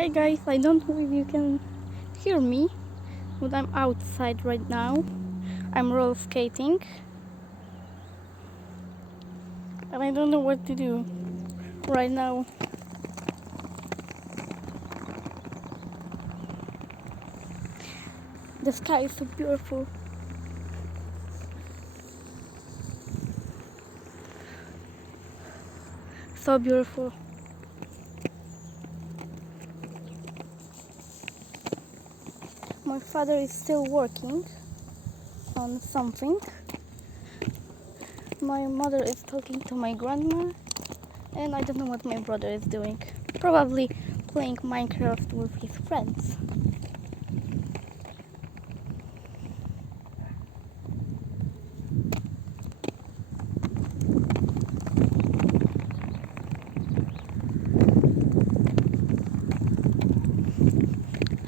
Hey guys, I don't know if you can hear me, but I'm outside right now. I'm roller skating and I don't know what to do right now. The sky is so beautiful. So beautiful. My father is still working on something. My mother is talking to my grandma, and I don't know what my brother is doing. Probably playing Minecraft with his friends.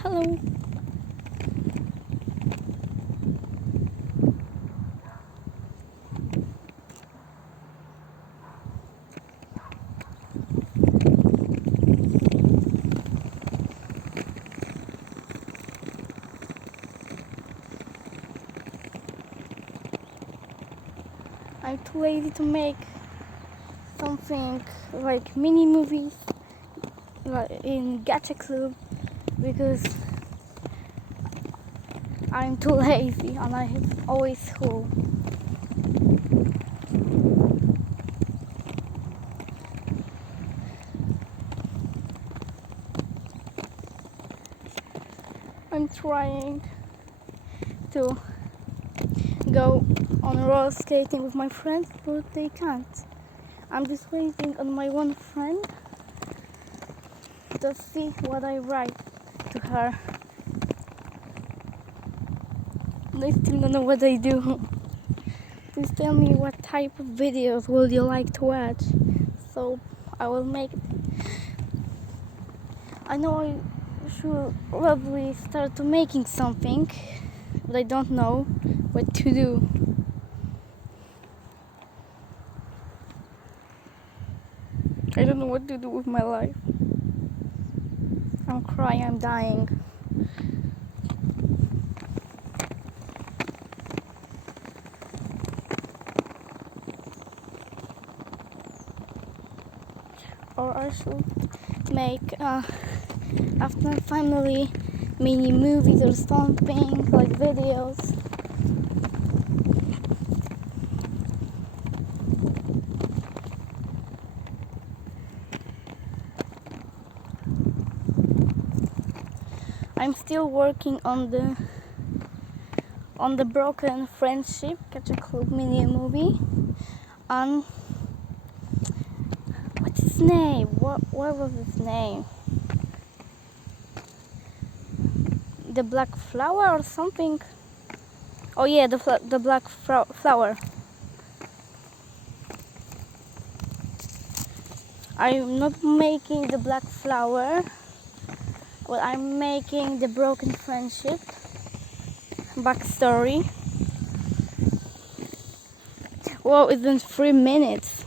Hello. I'm too lazy to make something like mini movies in Gacha Club because I'm too lazy and I have always school. I'm trying to go on roller skating with my friends, but they can't. I'm just waiting on my one friend to see what I write to her. They still don't know what I do. Please tell me what type of videos would you like to watch, so I will make it. I know I should probably start to making something, but I don't know what to do. I don't know what to do with my life. I'm crying, I'm dying. Or I should make after family mini movies or something, like videos. I'm still working on the broken friendship Gacha Club mini movie. And what's his name? What was his name? The Black Flower or something? Oh yeah, the Black Flower. I'm not making the Black Flower, but I'm making the broken friendship backstory. Whoa, it's been 3 minutes.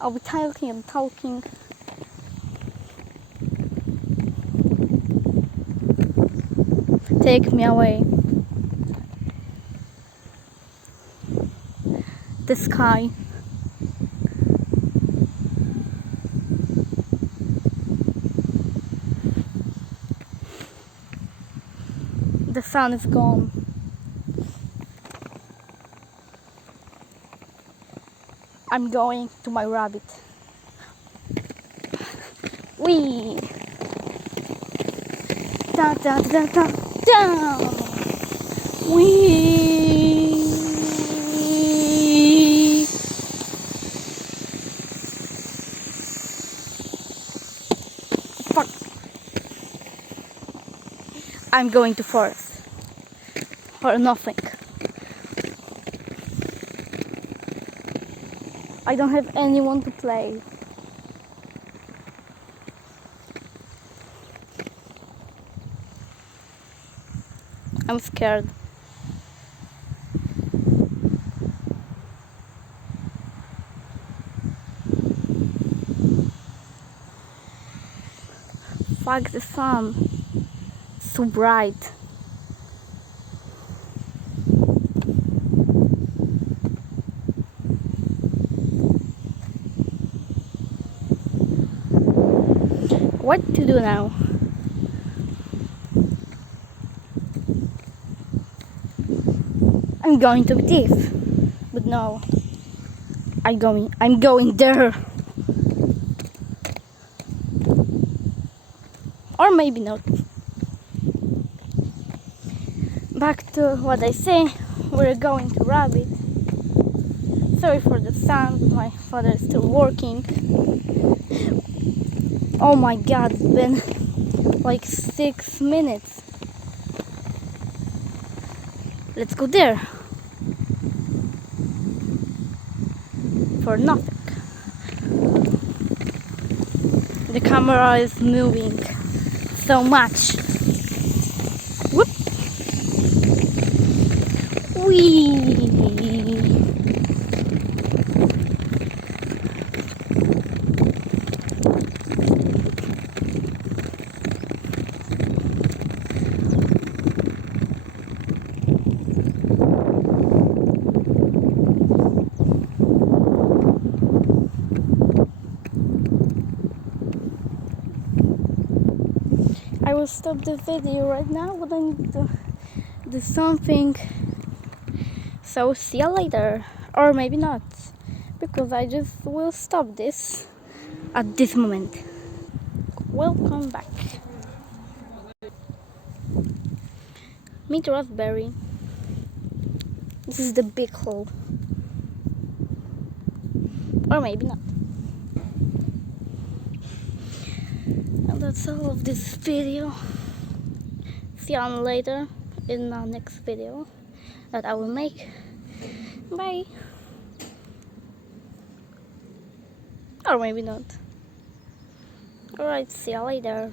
I'll be talking and talking. Take me away. The sky. The sun is gone. I'm going to my rabbit. Wee! Da da da da da! Wee! Fuck! I'm going to forest. For nothing. I don't have anyone to play. I'm scared. fuck the sun. So bright. What to do now? I'm going to thief, but no, I'm going there, or maybe not. Back to what I say. We're going to Rabbit. Sorry for the sound, but my father is still working. Oh my god, it's been like 6 minutes. Let's go there. For nothing. The camera is moving so much. Whoop! Whee! I will stop the video right now, but I need to do something. So see you later, or maybe not, because I just will stop this at this moment. Welcome back. Meet Raspberry. This is the big hole, or maybe not. And that's all of this video. See you later in the next video that I will make. Bye. Or maybe not. Alright, see you later.